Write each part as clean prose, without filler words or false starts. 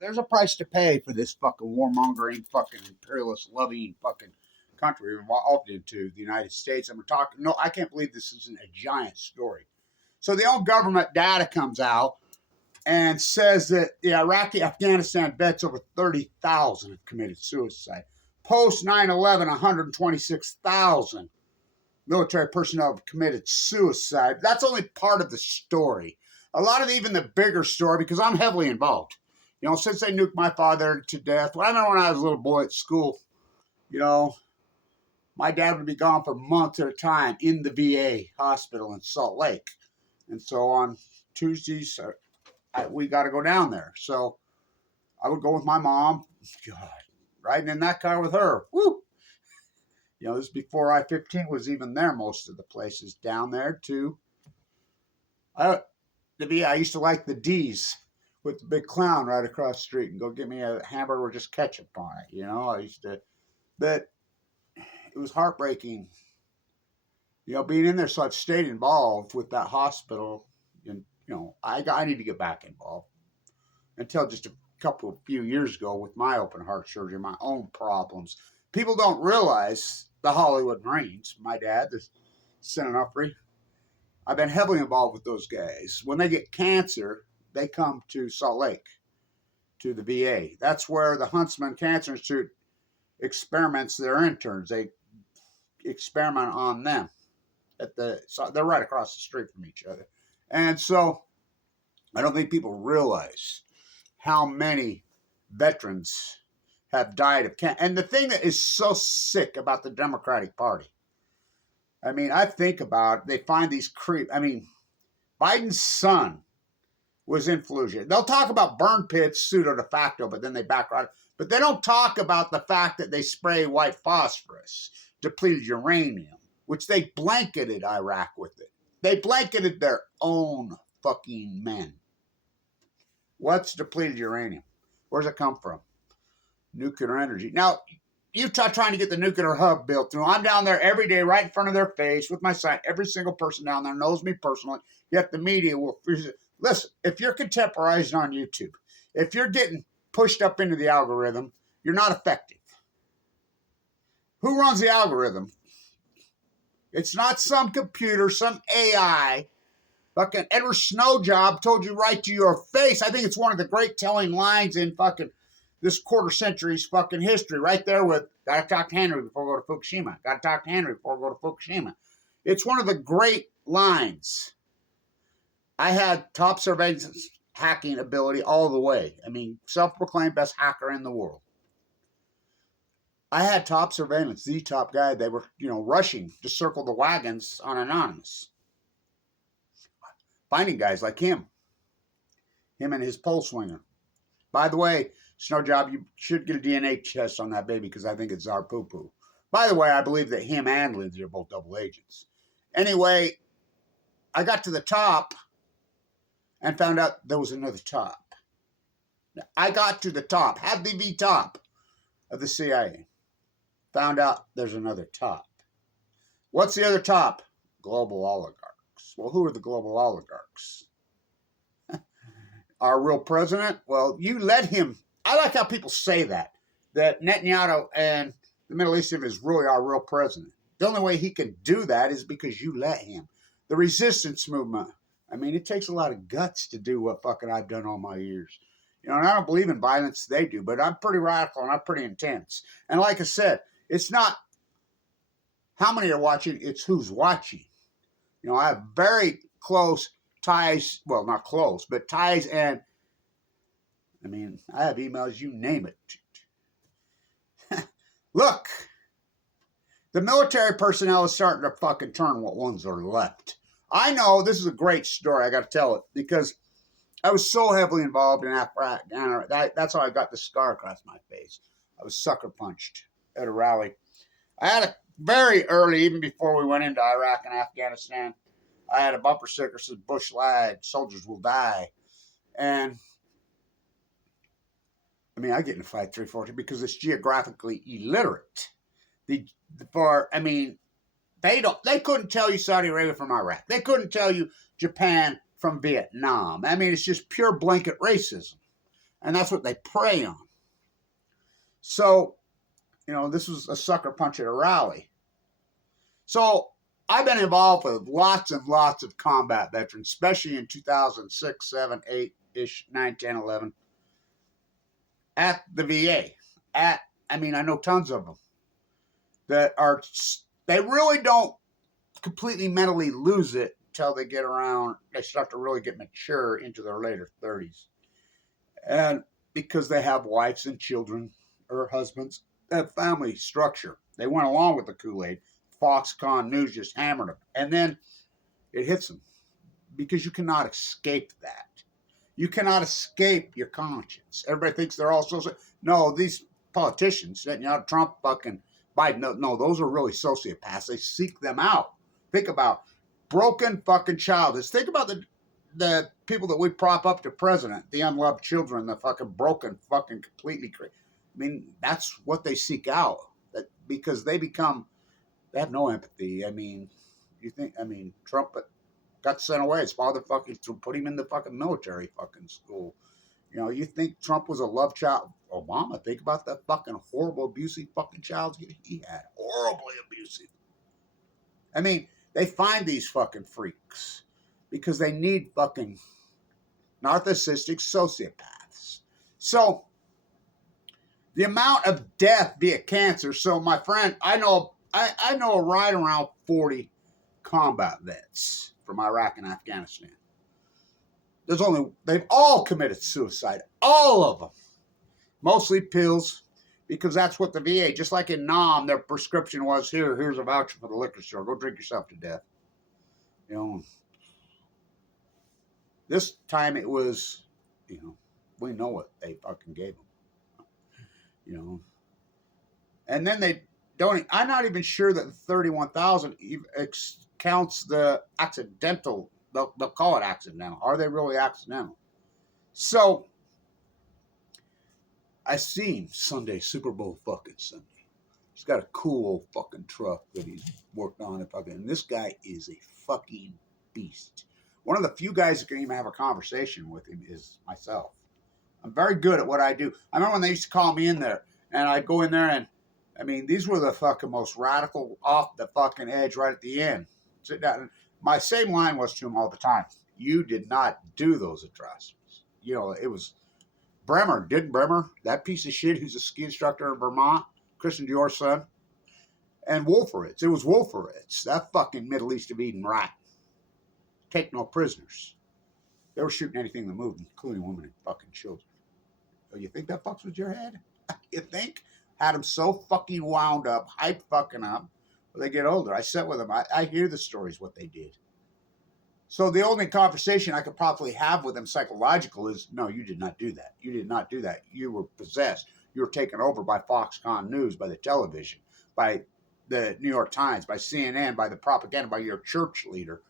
there's a price to pay for this fucking warmongering, fucking imperialist loving fucking country we're involved into, the United States. And we're talking, no, I can't believe this isn't a giant story. So the own government data comes out and says that the Iraqi Afghanistan vets, over 30,000 have committed suicide. Post 9/11, 126,000 military personnel have committed suicide. That's only part of the story. A lot of even the bigger story, because I'm heavily involved. You know, since they nuked my father to death, well, I remember when I was a little boy at school, you know, my dad would be gone for months at a time in the VA hospital in Salt Lake. And so on Tuesdays, we got to go down there. So I would go with my mom, God, riding in that car with her. Woo! You know, this is before I-15 was even there, most of the places down there too. I used to like the D's with the big clown right across the street and go get me a hamburger with just ketchup on it. You know, I used to, but it was heartbreaking, you know, being in there. So I've stayed involved with that hospital, and you know, I need to get back involved until just a few years ago with my open heart surgery, my own problems. People don't realize the Hollywood Marines, my dad, the Sinanufri, I've been heavily involved with those guys. When they get cancer, they come to Salt Lake, to the VA. That's where the Huntsman Cancer Institute experiments their interns. They experiment on them. So they're right across the street from each other. And so I don't think people realize how many veterans have died of cancer. And the thing that is so sick about the Democratic Party, I mean, I think about it, they find these Biden's son was in Fallujah. They'll talk about burn pits pseudo de facto, but then they back right. But they don't talk about the fact that they spray white phosphorus, depleted uranium, which they blanketed Iraq with it. They blanketed their own fucking men. What's depleted uranium? Where does it come from? Nuclear energy. Now, Utah trying to get the nuclear hub built through. I'm down there every day right in front of their face with my sign. Every single person down there knows me personally, yet the media will freeze it. Listen, if you're contemporized on YouTube, if you're getting pushed up into the algorithm, you're not effective. Who runs the algorithm? It's not some computer, some AI. Fucking Edward Snowjob told you right to your face. I think it's one of the great telling lines in fucking this quarter century's fucking history, right there with gotta talk to Henry before we go to Fukushima. Gotta talk to Henry before we go to Fukushima. It's one of the great lines. I had top surveillance hacking ability all the way. I mean, self-proclaimed best hacker in the world. I had top surveillance, the top guy. They were, you know, rushing to circle the wagons on Anonymous. Finding guys like him and his pole swinger. By the way, Snowjob, you should get a DNA test on that baby because I think it's Czar Poo Poo. By the way, I believe that him and Lindsay are both double agents. Anyway, I got to the top and found out there was another top. Now, I got to the top, had the V top of the CIA. Found out there's another top. What's the other top? Global oligarchs. Well, who are the global oligarchs? Our real president? Well, you let him. I like how people say that Netanyahu and the Middle East is really our real president. The only way he can do that is because you let him. The resistance movement. I mean, it takes a lot of guts to do what fucking I've done all my years. You know, and I don't believe in violence, they do, but I'm pretty radical and I'm pretty intense. And like I said, it's not how many are watching, it's who's watching. You know, I have very close ties, well, not close, but ties, and I mean, I have emails, you name it. Look, the military personnel is starting to fucking turn what ones are left. I know this is a great story, I got to tell it, because I was so heavily involved in Afghan. That's how I got the scar across my face. I was sucker punched at a rally. I had a very early, even before we went into Iraq and Afghanistan, I had a bumper sticker that says Bush lied, soldiers will die. And I mean, I get in a fight 340 because it's geographically illiterate. They couldn't tell you Saudi Arabia from Iraq. They couldn't tell you Japan from Vietnam. I mean, it's just pure blanket racism. And that's what they prey on. So, this was a sucker punch at a rally. So I've been involved with lots and lots of combat veterans, especially in 2006, 7, 8-ish, 9, 10, 11, at the VA. I know tons of them that they really don't completely mentally lose it until they start to really get mature into their later 30s. And because they have wives and children or husbands, they have family structure. They went along with the Kool-Aid. Foxconn News just hammered them. And then it hits them because you cannot escape that. You cannot escape your conscience. Everybody thinks they're all no, these politicians, Trump, fucking Biden, no, those are really sociopaths. They seek them out. Think about broken fucking childhoods. Think about the people that we prop up to president, the unloved children, the fucking broken, fucking completely crazy. That's what they seek out. Because they have no empathy. Trump got sent away. His father fucking put him in the fucking military fucking school. You think Trump was a love child? Obama, think about that fucking horrible, abusive fucking child he had. Horribly abusive. They find these fucking freaks because they need fucking narcissistic sociopaths. So, the amount of death via cancer. So, my friend, I know right around 40 combat vets from Iraq and Afghanistan. They've all committed suicide. All of them. Mostly pills, because that's what the VA, just like in Nam, their prescription was, here's a voucher for the liquor store. Go drink yourself to death. This time it was, we know what they fucking gave them. And then they don't, I'm not even sure that the 31,000 counts the accidental, they'll call it accidental. Are they really accidental? So, I seen Sunday, Super Bowl fucking Sunday. He's got a cool old fucking truck that he's worked on. And this guy is a fucking beast. One of the few guys that can even have a conversation with him is myself. I'm very good at what I do. I remember when they used to call me in there, and I'd go in there and, these were the fucking most radical, off the fucking edge right at the end. Sit down. My same line was to him all the time. You did not do those atrocities. It was Bremer, that piece of shit who's a ski instructor in Vermont, Christian Dior's son, and Wolfowitz. It was Wolfowitz, that fucking Middle East of Eden rat. Take no prisoners. They were shooting anything that moved, including women and fucking children. So you think that fucks with your head? You think? Had them so fucking wound up, hyped fucking up, when they get older. I sat with them. I hear the stories, what they did. So the only conversation I could probably have with them psychological is, no, you did not do that. You did not do that. You were possessed. You were taken over by Foxconn News, by the television, by the New York Times, by CNN, by the propaganda, by your church leader.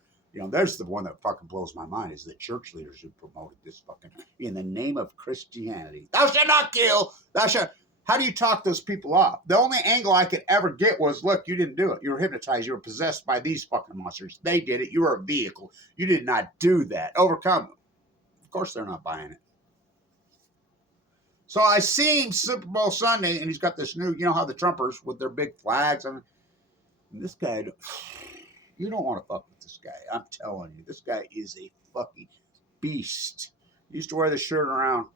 There's the one that fucking blows my mind, is the church leaders who promoted this fucking, in the name of Christianity. Thou shalt not kill. How do you talk those people off? The only angle I could ever get was, look, you didn't do it. You were hypnotized. You were possessed by these fucking monsters. They did it. You were a vehicle. You did not do that. Overcome them. Of course they're not buying it. So I seen Super Bowl Sunday, and he's got this new, how the Trumpers with their big flags. This guy, you don't want to fuck with this guy. I'm telling you, this guy is a fucking beast. He used to wear this shirt around.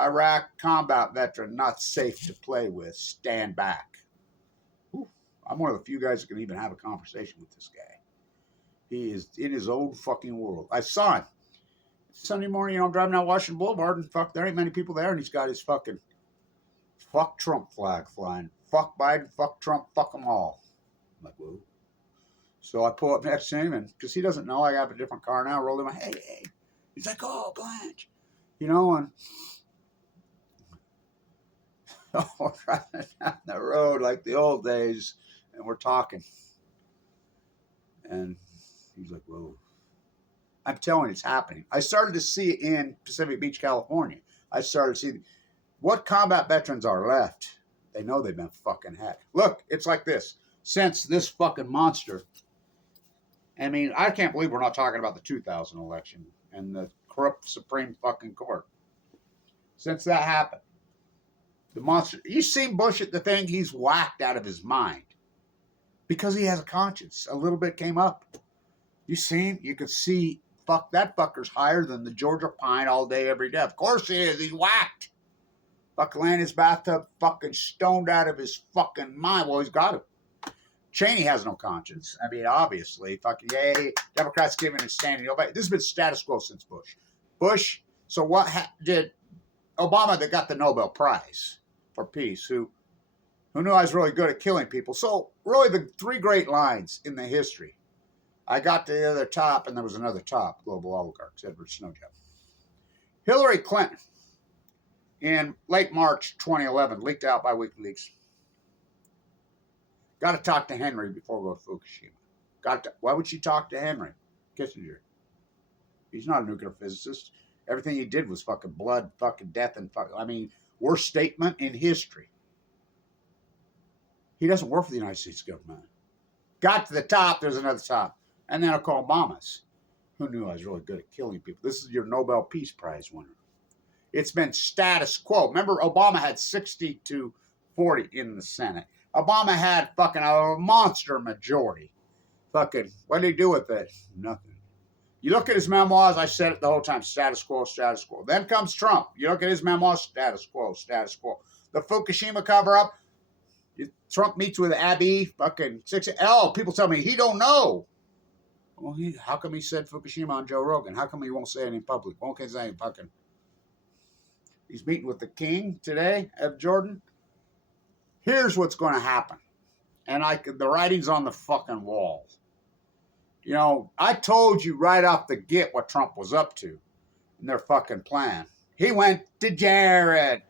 Iraq combat veteran, not safe to play with. Stand back. Ooh, I'm one of the few guys that can even have a conversation with this guy. He is in his own fucking world. I saw him Sunday morning. I'm driving down Washington Boulevard, and there ain't many people there, and he's got his fucking fuck Trump flag flying. Fuck Biden, fuck Trump, fuck them all. I'm like, whoa. So I pull up next to him, and because he doesn't know I have a different car now, rolled him. Hey. He's like, oh, Blanch. And we're driving down the road like the old days, and we're talking. And he's like, whoa. I'm telling you, it's happening. I started to see it in Pacific Beach, California. I started to see what combat veterans are left. They know they've been fucking hacked. Look, it's like this. Since this fucking monster, I can't believe we're not talking about the 2000 election and the corrupt Supreme fucking Court. since that happened. The monster. You seen Bush at the thing? He's whacked out of his mind because he has a conscience. A little bit came up. You seen? You could see. Fuck, that fucker's higher than the Georgia pine all day, every day. Of course he is. He's whacked. Fucking laying in his bathtub, fucking stoned out of his fucking mind. Well, he's got it. Cheney has no conscience. I mean, obviously, fucking yay. Democrats giving a standing ovation. This has been status quo since Bush. Bush. So what did Obama that got the Nobel Prize for peace? Who knew I was really good at killing people? So really, the three great lines in the history. I got to the other top, and there was another top. Global oligarchs. Edward Snowden. Hillary Clinton, in late March 2011, leaked out by WikiLeaks. Got to talk to Henry before we go to Fukushima. Why would she talk to Henry Kissinger? He's not a nuclear physicist. Everything he did was fucking blood, fucking death, and I mean, worst statement in history. He doesn't work for the United States government. Got to the top, there's another top. And then I'll call Obamas. Who knew I was really good at killing people? This is your Nobel Peace Prize winner. It's been status quo. Remember, Obama had 60 to 40 in the Senate. Obama had fucking a monster majority. Fucking, what did he do with it? Nothing. You look at his memoirs, I said it the whole time, status quo, status quo. Then comes Trump. You look at his memoirs, status quo, status quo. The Fukushima cover-up, Trump meets with Abby, fucking 6L. People tell me he don't know. Well, how come he said Fukushima on Joe Rogan? How come he won't say it in public? Won't say it fucking... He's meeting with the king today of Jordan. Here's what's going to happen. And the writing's on the fucking wall. You know, I told you right off the get what Trump was up to in their fucking plan. He went to Jared.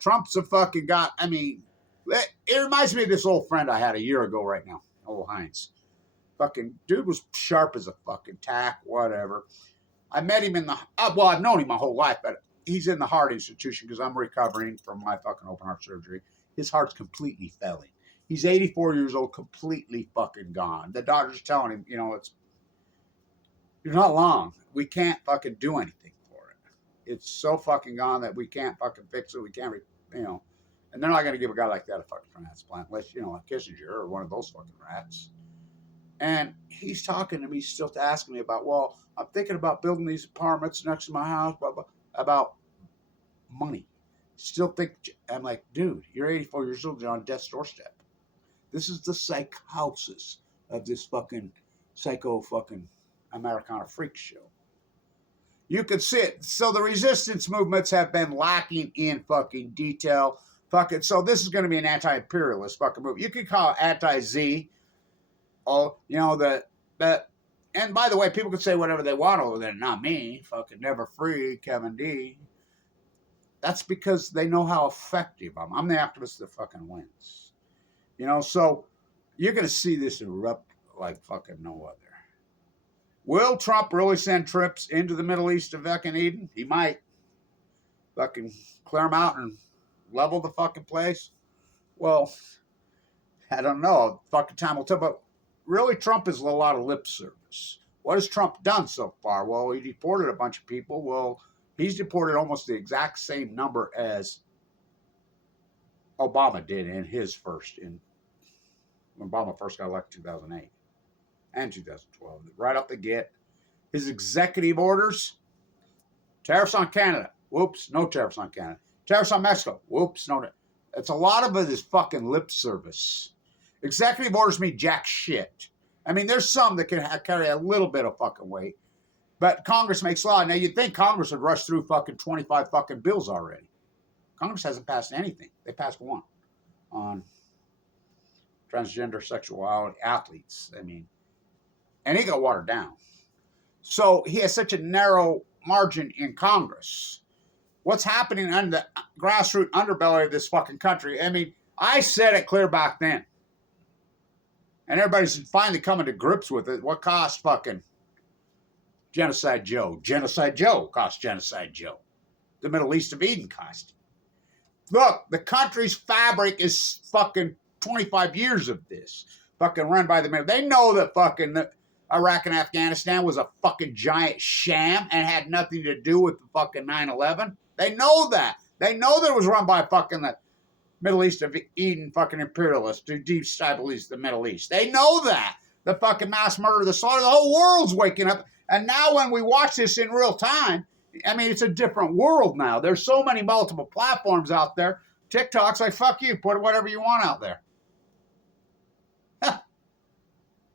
Trump's a fucking guy. I mean, it reminds me of this old friend I had a year ago right now. Old Heinz. Fucking dude was sharp as a fucking tack, whatever. I met him in the... well, I've known him my whole life, but he's in the heart institution because I'm recovering from my fucking open heart surgery. His heart's completely failing. He's 84 years old, completely fucking gone. The doctor's telling him, you know, you're not long. We can't fucking do anything for it. It's so fucking gone that we can't fucking fix it. We can't, you know, and they're not going to give a guy like that a fucking transplant unless, you know, like Kissinger or one of those fucking rats. And he's talking to me, still asking me about, well, I'm thinking about building these apartments next to my house, blah, blah, about money. Still think, I'm like, dude, you're 84 years old, you're on death's doorstep. This is the psychosis of this fucking psycho fucking Americana freak show. You can see it. So the resistance movements have been lacking in fucking detail. Fucking, so this is going to be an anti-imperialist fucking movement. You could call it anti-Z. Oh, you know, and by the way, people can say whatever they want over there. Not me. Fucking never free, Kevin D. That's because they know how effective I'm. I'm the activist that fucking wins. You know, so you're going to see this erupt like fucking no other. Will Trump really send troops into the Middle East to fucking Eden? He might. Fucking clear them out and level the fucking place. Well, I don't know. Fucking time will tell. But really, Trump is a lot of lip service. What has Trump done so far? Well, he deported a bunch of people. Well, he's deported almost the exact same number as Obama did in his first, when Obama first got elected in 2008 and 2012. Right off the get, his executive orders, tariffs on Canada. Whoops, no tariffs on Canada. Tariffs on Mexico. Whoops, no. It's a lot of it is fucking lip service. Executive orders mean jack shit. I mean, there's some that can carry a little bit of fucking weight. But Congress makes law. Now, you'd think Congress would rush through fucking 25 fucking bills already. Congress hasn't passed anything. They passed one on transgender sexuality athletes. I mean, and he got watered down. So he has such a narrow margin in Congress. What's happening under the grassroots underbelly of this fucking country? I mean, I said it clear back then. And everybody's finally coming to grips with it. What cost fucking Genocide Joe? Genocide Joe cost Genocide Joe. The Middle East of Eden cost. Look, the country's fabric is fucking 25 years of this. Fucking run by the middle. They know that fucking Iraq and Afghanistan was a fucking giant sham and had nothing to do with the fucking 9/11. They know that. They know that it was run by fucking the Middle East of Eden fucking imperialists to destabilize the Middle East. They know that. The fucking mass murder, the slaughter, the whole world's waking up. And now when we watch this in real time, I mean, it's a different world now. There's so many multiple platforms out there. TikTok's like, fuck you, put whatever you want out there.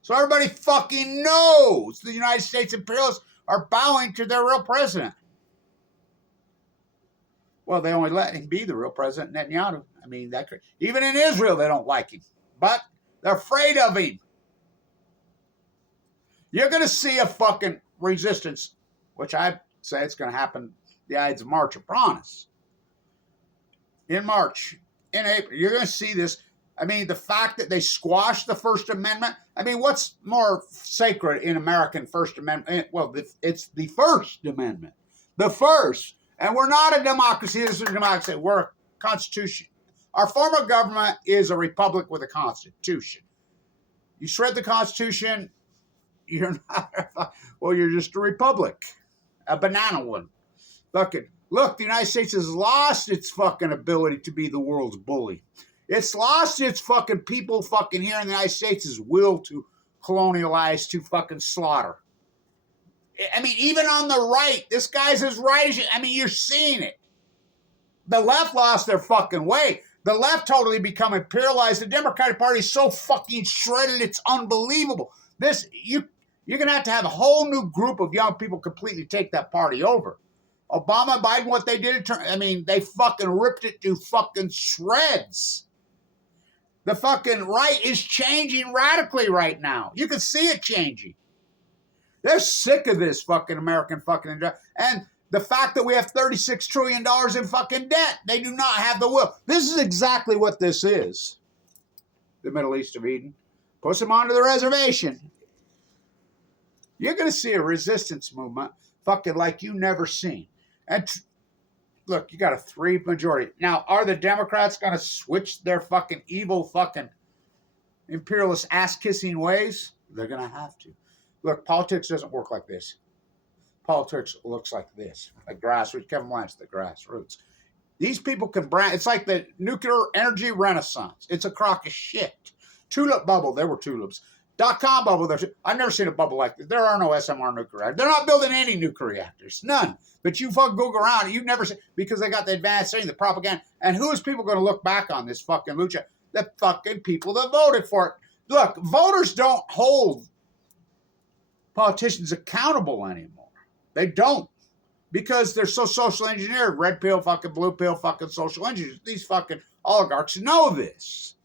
So everybody fucking knows the United States imperialists are bowing to their real president. Well, they only let him be the real president, Netanyahu. I mean, even in Israel, they don't like him. But they're afraid of him. You're going to see a fucking resistance, which I say it's going to happen the Ides of March upon us. In March, in April, you're going to see this. I mean, the fact that they squashed the First Amendment. I mean, what's more sacred in American First Amendment? Well, it's the First Amendment. The first. And we're not a democracy. This is a democracy. We're a constitution. Our form of government is a republic with a constitution. You shred the constitution, you're not, well, you're just a republic. A banana one. Fucking, look, the United States has lost its fucking ability to be the world's bully. It's lost its fucking people fucking here in the United States' will to colonialize, to fucking slaughter. I mean, even on the right, this guy's as right as you. I mean, you're seeing it. The left lost their fucking way. The left totally become imperialized. The Democratic Party is so fucking shredded, it's unbelievable. You're going to have a whole new group of young people completely take that party over. Obama, Biden, what they did, I mean, they fucking ripped it to fucking shreds. The fucking right is changing radically right now. You can see it changing. They're sick of this fucking American fucking, and the fact that we have $36 trillion in fucking debt. They do not have the will. This is exactly what this is. The Middle East of Eden. Push them onto the reservation. You're going to see a resistance movement fucking like you never seen. And look, you got a 3 majority. Now, are the Democrats going to switch their fucking evil fucking imperialist ass-kissing ways? They're going to have to. Look, politics doesn't work like this. Politics looks like this. Like grassroots. Kevin Blanch, the grassroots. These people can brand. It's like the nuclear energy renaissance. It's a crock of shit. Tulip bubble. There were tulips. .com bubble. I've never seen a bubble like this. There are no SMR nuclear reactors. They're not building any nuclear reactors. None. But you fucking Google around. You've never seen, because they got the advanced thing, the propaganda. And who is people going to look back on this fucking lucha? The fucking people that voted for it. Look, voters don't hold politicians accountable anymore. They don't. Because they're so social engineered. Red pill, fucking blue pill, fucking social engineers. These fucking oligarchs know this.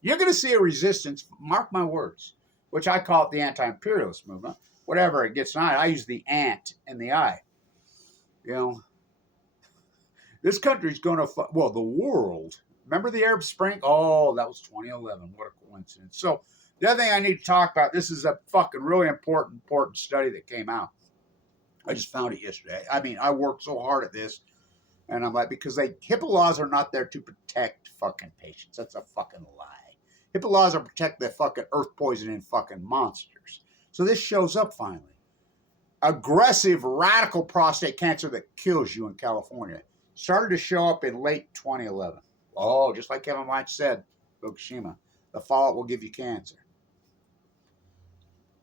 You're going to see a resistance, mark my words, which I call it the anti-imperialist movement. Whatever it gets on it, I use the ant and the I. You know, this country's going to, well, the world. Remember the Arab Spring? Oh, that was 2011. What a coincidence. So the other thing I need to talk about, this is a fucking really important study that came out. I just found it yesterday. I mean, I worked so hard at this, and I'm like, because HIPAA laws are not there to protect fucking patients. That's a fucking lie. HIPAA laws are to protect the fucking earth poisoning fucking monsters. So this shows up finally. Aggressive, radical prostate cancer that kills you in California started to show up in late 2011. Oh, just like Kevin Blanch said, Fukushima, the fallout will give you cancer.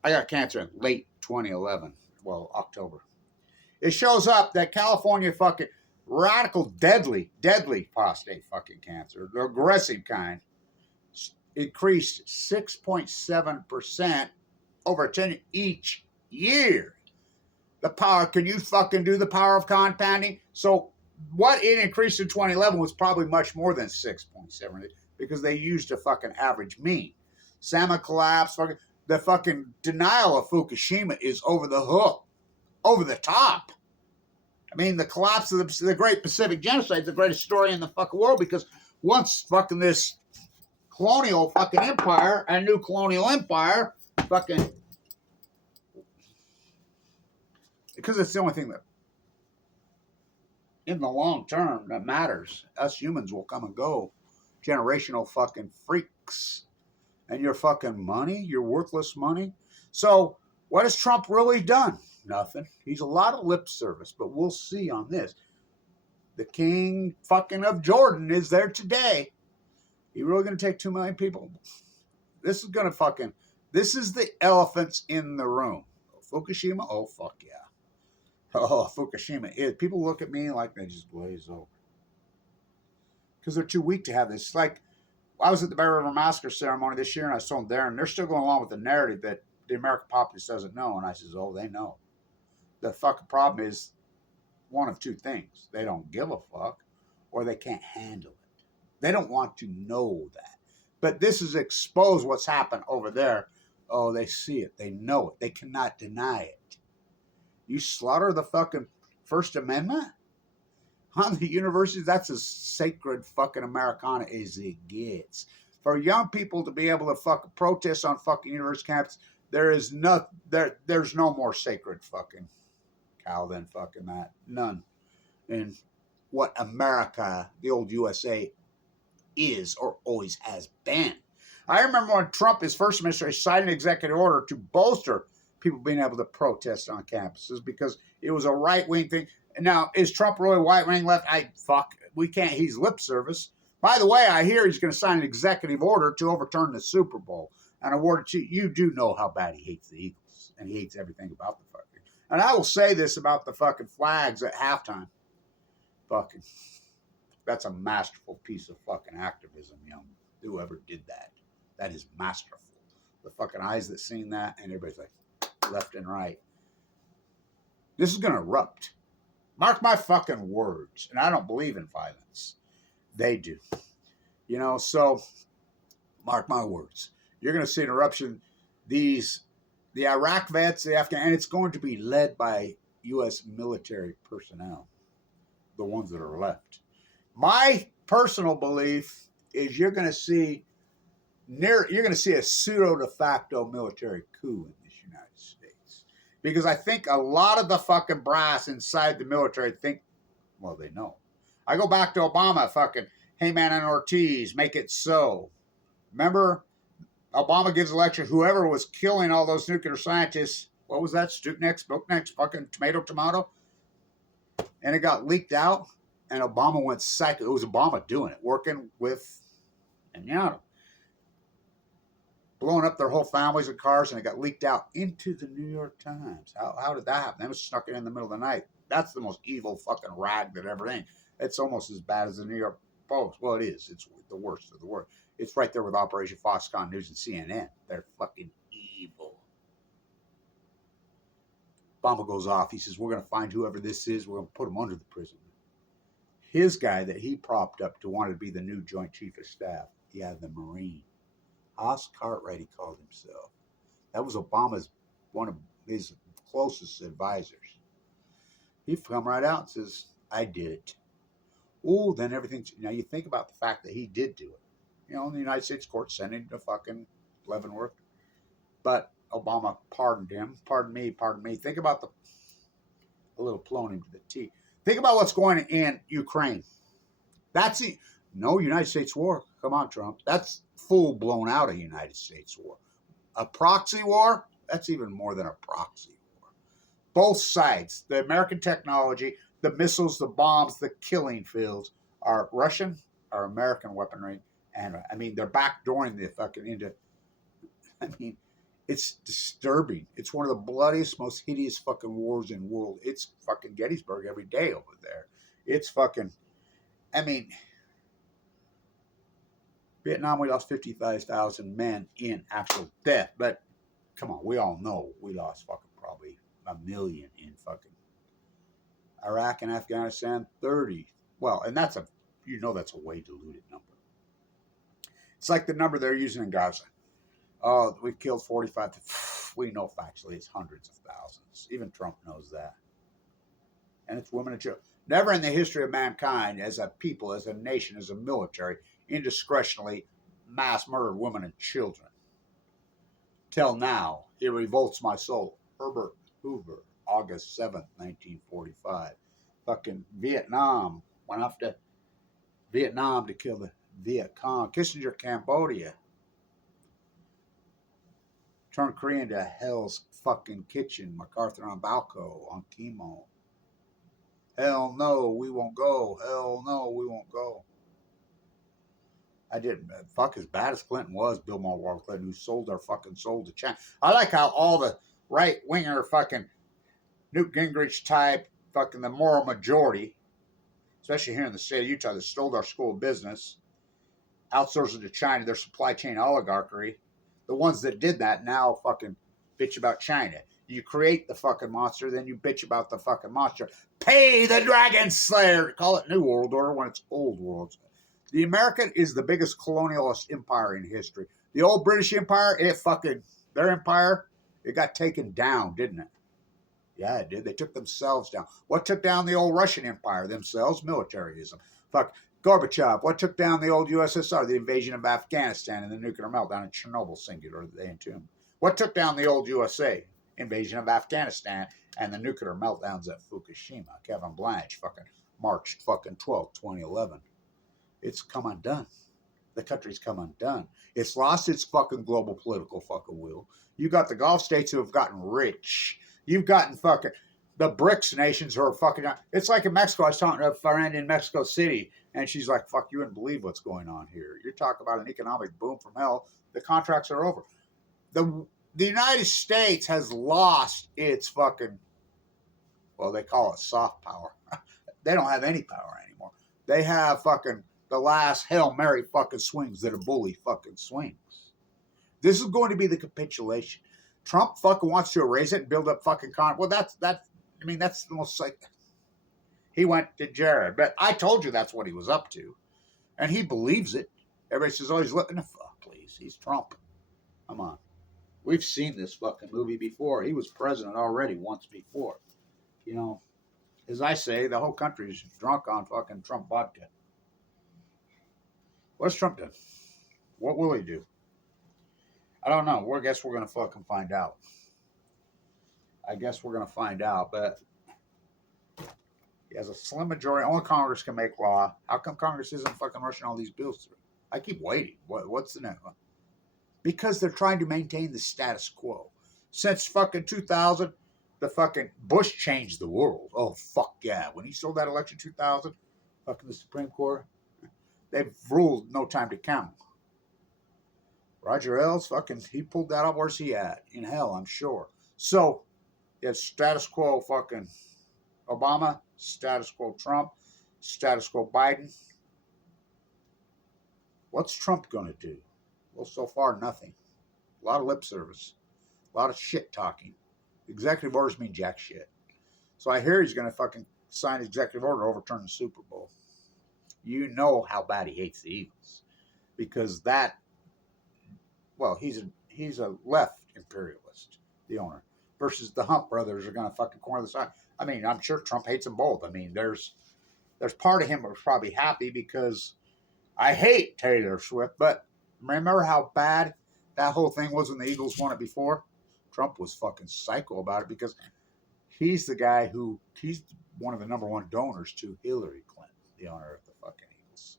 I got cancer in late 2011. Well, October. It shows up that California fucking radical, deadly prostate fucking cancer, the aggressive kind, increased 6.7% over 10 each year. The power, can you fucking do the power of compounding? So what it increased in 2011 was probably much more than 6.7 because they used a fucking average mean. Salmon collapse, the fucking denial of Fukushima is over the hook, over the top. I mean, the collapse of the Great Pacific Genocide is the greatest story in the fucking world because once fucking this colonial fucking empire, a new colonial empire, fucking, because it's the only thing that, in the long term, that matters. Us humans will come and go. Generational fucking freaks. And your fucking money, your worthless money. So, what has Trump really done? Nothing. He's a lot of lip service, but we'll see on this. The king fucking of Jordan is there today. You really going to take 2 million people? This is going to fucking, this is the elephants in the room. Fukushima? Oh, fuck yeah. Oh, Fukushima is. People look at me like they just glaze over. Because they're too weak to have this. It's like, I was at the Bear River Massacre ceremony this year, and I saw them there, and they're still going along with the narrative that the American populace doesn't know. And I says, oh, they know. The fucking problem is one of two things. They don't give a fuck, or they can't handle it. They don't want to know that. But this is exposed what's happened over there. Oh, they see it. They know it. They cannot deny it. You slaughter the fucking First Amendment on the universities? That's as sacred fucking Americana as it gets. For young people to be able to fucking protest on fucking university campus, there's no more sacred fucking cow than fucking that. None. And what America, the old USA, is or always has been. I remember when Trump, his first administration, signed an executive order to bolster people being able to protest on campuses because it was a right-wing thing. Now, is Trump really right-wing, left? We can't. He's lip service. By the way, I hear he's going to sign an executive order to overturn the Super Bowl and award it to you. Do know how bad he hates the Eagles and he hates everything about the fucking. And I will say this about the fucking flags at halftime. Fucking, that's a masterful piece of fucking activism, young. Whoever did that. That is masterful. The fucking eyes that seen that, and everybody's like, left and right. This is going to erupt. Mark my fucking words. And I don't believe in violence. They do. You know, so mark my words. You're going to see an eruption. The Iraq vets, the Afghan, and it's going to be led by U.S. military personnel. The ones that are left. My personal belief is you're going to see a pseudo de facto military coup in this United States. Because I think a lot of the fucking brass inside the military think, well, they know. I go back to Obama fucking, hey man and Ortiz, make it so. Remember, Obama gives a lecture, whoever was killing all those nuclear scientists, what was that, Sputnik, fucking tomato? And it got leaked out, and Obama went psycho. It was Obama doing it, working with Netanyahu. Blowing up their whole families and cars, and it got leaked out into the New York Times. How did that happen? They was snuck it in the middle of the night. That's the most evil fucking rag that ever ain't. It's almost as bad as the New York Post. Well, it is. It's the worst of the worst. It's right there with Operation Foxconn News and CNN. They're fucking evil. Obama goes off. He says, we're going to find whoever this is. We're going to put him under the prison. His guy that he propped up to want to be the new Joint Chief of Staff, the Marine. Os Cartwright, he called himself. That was Obama's, one of his closest advisors. He come right out and says, I did it. Oh, then everything. Now you think about the fact that he did do it. You know, in the United States court, sent him to fucking Leavenworth. But Obama pardoned him. Pardon me. Think about a little pulling him to the T. Think about what's going on in Ukraine. That's it. No United States war. Come on, Trump. That's full blown out a United States war. A proxy war? That's even more than a proxy war. Both sides, the American technology, the missiles, the bombs, the killing fields are Russian, are American weaponry. And I mean, they're backdooring the fucking into. I mean, it's disturbing. It's one of the bloodiest, most hideous fucking wars in the world. It's fucking Gettysburg every day over there. It's fucking, I mean, Vietnam, we lost 55,000 men in actual death. But come on, we all know we lost fucking probably 1 million in fucking Iraq and Afghanistan, 30. Well, and that's that's a way diluted number. It's like the number they're using in Gaza. Oh, we've killed 45. We know factually it's hundreds of thousands. Even Trump knows that. And it's women and children. Never in the history of mankind, as a people, as a nation, as a military, indiscretionally mass murdered women and children. Till now, it revolts my soul. Herbert Hoover, August 7th, 1945. Fucking Vietnam. Went off to Vietnam to kill the Viet Cong. Kissinger, Cambodia. Turned Korea into Hell's fucking Kitchen. MacArthur on Balco on chemo. Hell no, we won't go. Hell no, we won't go. I didn't. Fuck, as bad as Clinton was, Bill Mulroy Clinton, who sold our fucking soul to China. I like how all the right winger fucking Newt Gingrich type, fucking the moral majority, especially here in the state of Utah, that stole our school of business, outsourced it to China, their supply chain oligarchy. The ones that did that now fucking bitch about China. You create the fucking monster, then you bitch about the fucking monster. Pay the Dragon Slayer. Call it New World Order when it's Old World. The American is the biggest colonialist empire in history. The old British Empire, their empire, it got taken down, didn't it? Yeah, it did. They took themselves down. What took down the old Russian Empire? Themselves, militarism. Fuck, Gorbachev. What took down the old USSR? The invasion of Afghanistan and the nuclear meltdown in Chernobyl, singular, they entombed. What took down the old USA? Invasion of Afghanistan and the nuclear meltdowns at Fukushima. Kevin Blanch, fucking March fucking 12th, 2011. It's come undone. The country's come undone. It's lost its fucking global political fucking will. You got the Gulf states who have gotten rich. You've gotten fucking the BRICS nations who are fucking. It's like in Mexico. I was talking to a friend in Mexico City, and she's like, "Fuck, you wouldn't believe what's going on here. You're talking about an economic boom from hell. The contracts are over. The United States has lost its fucking. Well, they call it soft power. They don't have any power anymore. They have fucking the last Hail Mary fucking swings that are bully fucking swings. This is going to be the capitulation. Trump fucking wants to erase it and build up fucking well, that's the most like he went to Jared, but I told you that's what he was up to, and he believes it. Everybody says, "Oh, he's looking." Fuck, please, he's Trump. Come on, we've seen this fucking movie before. He was president already once before. You know, as I say, the whole country's drunk on fucking Trump vodka. What's Trump do? What will he do? I don't know. I guess we're gonna fucking find out. I guess we're gonna find out. But he has a slim majority. Only Congress can make law. How come Congress isn't fucking rushing all these bills through? I keep waiting. What's the next one? Because they're trying to maintain the status quo. Since fucking 2000, the fucking Bush changed the world. Oh fuck yeah! When he stole that election 2000, fucking the Supreme Court, they've ruled no time to count. Roger Ailes, fucking, he pulled that up. Where's he at? In hell, I'm sure. So, it's status quo fucking Obama, status quo Trump, status quo Biden. What's Trump going to do? Well, so far, nothing. A lot of lip service. A lot of shit talking. Executive orders mean jack shit. So I hear he's going to fucking sign an executive order to overturn the Super Bowl. You know how bad he hates the Eagles. Because that, well, he's a left imperialist, the owner, versus the Hunt brothers are going to fucking corner the side. I mean, I'm sure Trump hates them both. I mean, there's part of him that was probably happy because I hate Taylor Swift, but remember how bad that whole thing was when the Eagles won it before? Trump was fucking psycho about it because he's the guy he's one of the number one donors to Hillary Clinton, the owner of the fucking Eagles.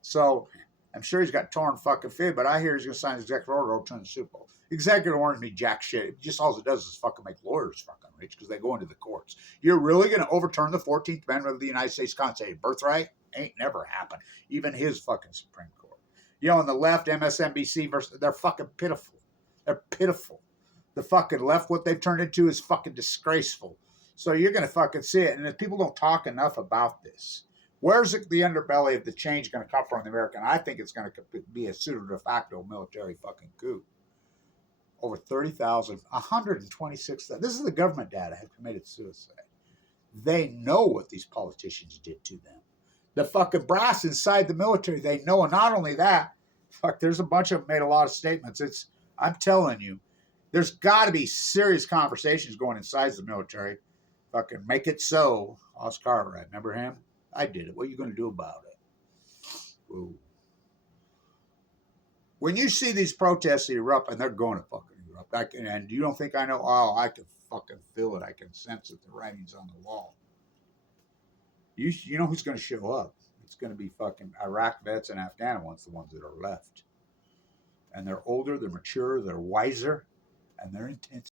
So I'm sure he's got torn fucking feet, but I hear he's going to sign an executive order to overturn the Super Bowl. Executive orders mean jack shit. It just all it does is fucking make lawyers fucking rich because they go into the courts. You're really going to overturn the 14th Amendment of the United States Constitution? Birthright? Ain't never happened. Even his fucking Supreme Court. You know, on the left, MSNBC versus, they're fucking pitiful. They're pitiful. The fucking left, what they've turned into is fucking disgraceful. So you're going to fucking see it. And if people don't talk enough about this, where's the underbelly of the change going to come from the American? I think it's going to be a pseudo de facto military fucking coup. Over 30,000, 126,000. This is the government data have committed suicide. They know what these politicians did to them. The fucking brass inside the military, they know. And not only that, fuck, there's a bunch of them made a lot of statements. I'm telling you, there's got to be serious conversations going inside the military. Fucking make it so. Oscar, right? Remember him? I did it. What are you going to do about it? Ooh. When you see these protests erupt, and they're going to fucking erupt, and you don't think I know? Oh, I can fucking feel it. I can sense it. The writing's on the wall. You know who's going to show up? It's going to be fucking Iraq vets and Afghan ones, the ones that are left. And they're older, they're mature, they're wiser, and they're intense.